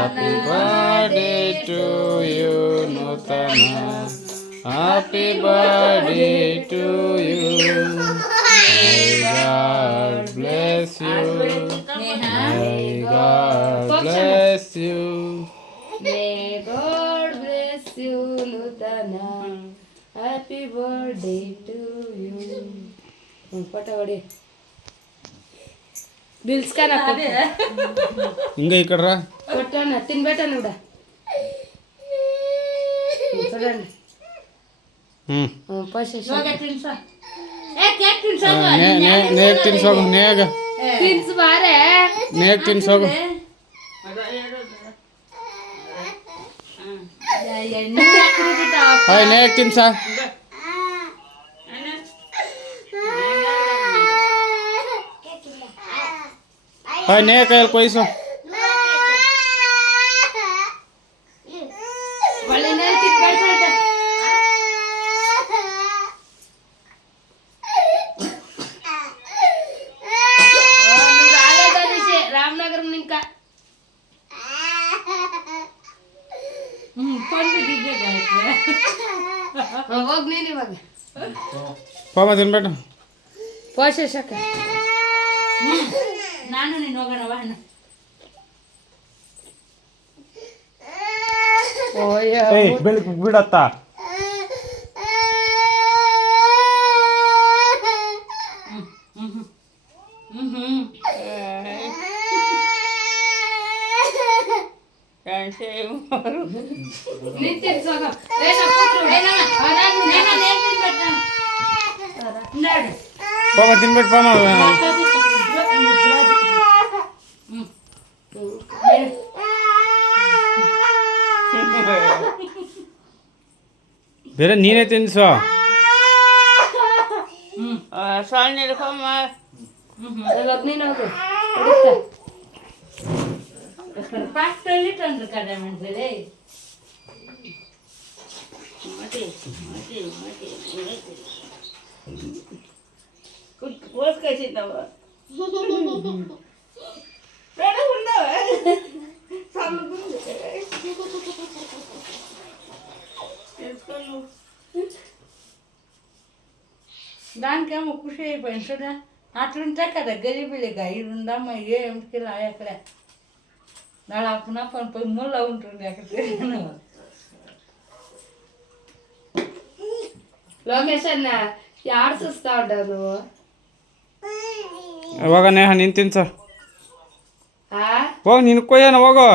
Happy birthday to you, Nutana. Happy birthday to you. May God bless you. May God bless you. May God bless you, Nutana. Happy birthday to you. Photo ಹೊಡಿ bills Kana ಹಿಂಗ ಈ ಕಡ್ರ ಕೊಟ್ಟಣ ತಿನ್ಬೇಟ ನೋಡ చూడండి ನೇಗ್ ತಿನ್ಸೋಗು ನೇಗ ತಿನ್ಸು ಬಾರೆ ನೇಗ್ ತಿನ್ಸೋಗು hi ನೇಗ್ ತಿನ್ಸ hi ನೇಗ್ ಕೈಯಲ್ಲಿ ಕೊಯ್ಸು రామ్నగరం ఇంకా ಹೋಗ್ ನೀನು ಇವಾಗ ಪಾಮ ತಿನ್ಬೇಟ ಪೋಷಕ ನಾನು ನೀನು ಹೋಗೋಣ ಅಣ್ಣ ಏಯ್ ಬೆಳಕು ಬಿಡತ್ತ ಪಾಮ ತಿನ್ಬೇಟ ಪಾಮ ಬೇರೆ ನೀನೇ ತಿನ್ಸು ಸೊಳ್ಳೆ ಕೊಮ್ಮ ನೀನು ಹೋಗು ಪಾಸ್ಟಲ್ಲಿ ತಂದು ಕಡೆ ಮಾಡ್ತಾರೆ ಓದ್ಕೈಸಿದ್ದವ దానికేమో ఖుషి అయిపోయింది చూడా అట్లుంటే కదా గరీబీలుగా ఇరుందమ్మా ఏమిటికి అక్కడ నాడు అప్పున పోయి ముళ్ళ ఉంటుంది అక్కడ ಲೋಕೇಶ್ ಅನ್ನ ಯಾರು ಸುಸ್ತಾ ಉಂಟು నువ్వు ಇವಾಗ ನೇಹ ನೀನು ತಿನ್ಸ ಆ ಹೋಗಿ ನೀನು ಕೊಯ್ಯೋಣ ಹೋಗು